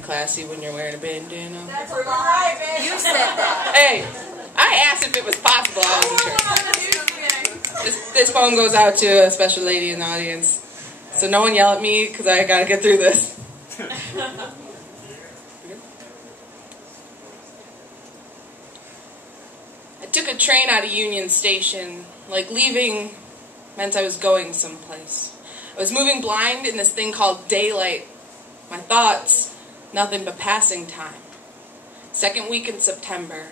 classy when you're wearing a bandana. That's right, man. You said that. Hey, I asked if it was possible. I wasn't sure. This poem goes out to a special lady in the audience. So no one yell at me, because I gotta get through this. I took a train out of Union Station. Like leaving meant I was going someplace. I was moving blind in this thing called daylight. My thoughts, nothing but passing time. Second week in September.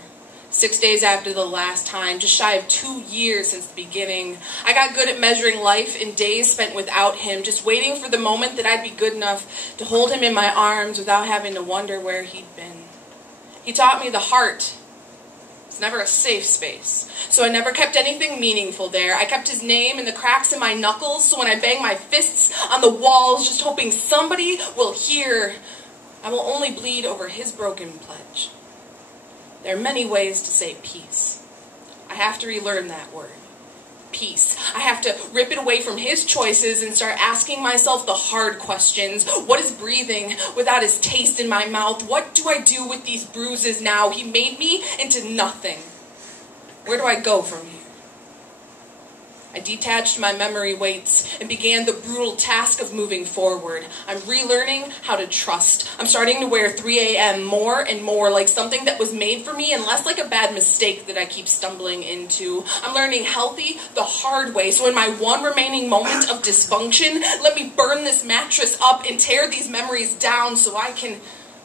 6 days after the last time, just shy of 2 years since the beginning. I got good at measuring life in days spent without him, just waiting for the moment that I'd be good enough to hold him in my arms without having to wonder where he'd been. He taught me the heart. It's never a safe space, so I never kept anything meaningful there. I kept his name in the cracks in my knuckles, so when I bang my fists on the walls, just hoping somebody will hear, I will only bleed over his broken pledge. There are many ways to say peace. I have to relearn that word. Peace. I have to rip it away from his choices and start asking myself the hard questions. What is breathing without his taste in my mouth? What do I do with these bruises now? He made me into nothing. Where do I go from here? I detached my memory weights and began the brutal task of moving forward. I'm relearning how to trust. I'm starting to wear 3 a.m. more and more like something that was made for me and less like a bad mistake that I keep stumbling into. I'm learning healthy the hard way, so in my one remaining moment of dysfunction, let me burn this mattress up and tear these memories down so I can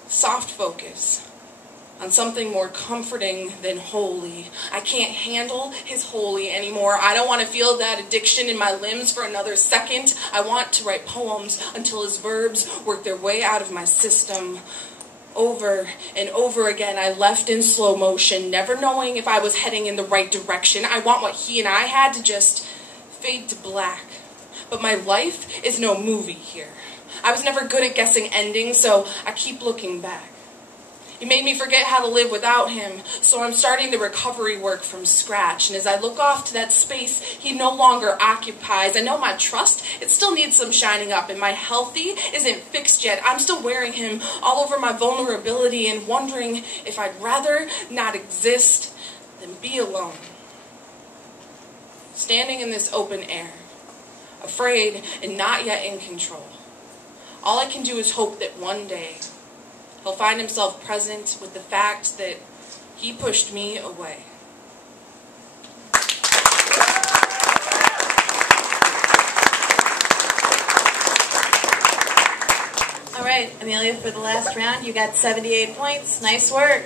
soft focus on something more comforting than holy. I can't handle his holy anymore. I don't want to feel that addiction in my limbs for another second. I want to write poems until his verbs work their way out of my system. Over and over again, I left in slow motion, never knowing if I was heading in the right direction. I want what he and I had to just fade to black. But my life is no movie here. I was never good at guessing endings, so I keep looking back. He made me forget how to live without him, so I'm starting the recovery work from scratch. And as I look off to that space he no longer occupies, I know my trust, it still needs some shining up, and my healthy isn't fixed yet. I'm still wearing him all over my vulnerability and wondering if I'd rather not exist than be alone. Standing in this open air, afraid and not yet in control. All I can do is hope that one day he'll find himself present with the fact that he pushed me away. All right, Amelia, for the last round, you got 78 points. Nice work.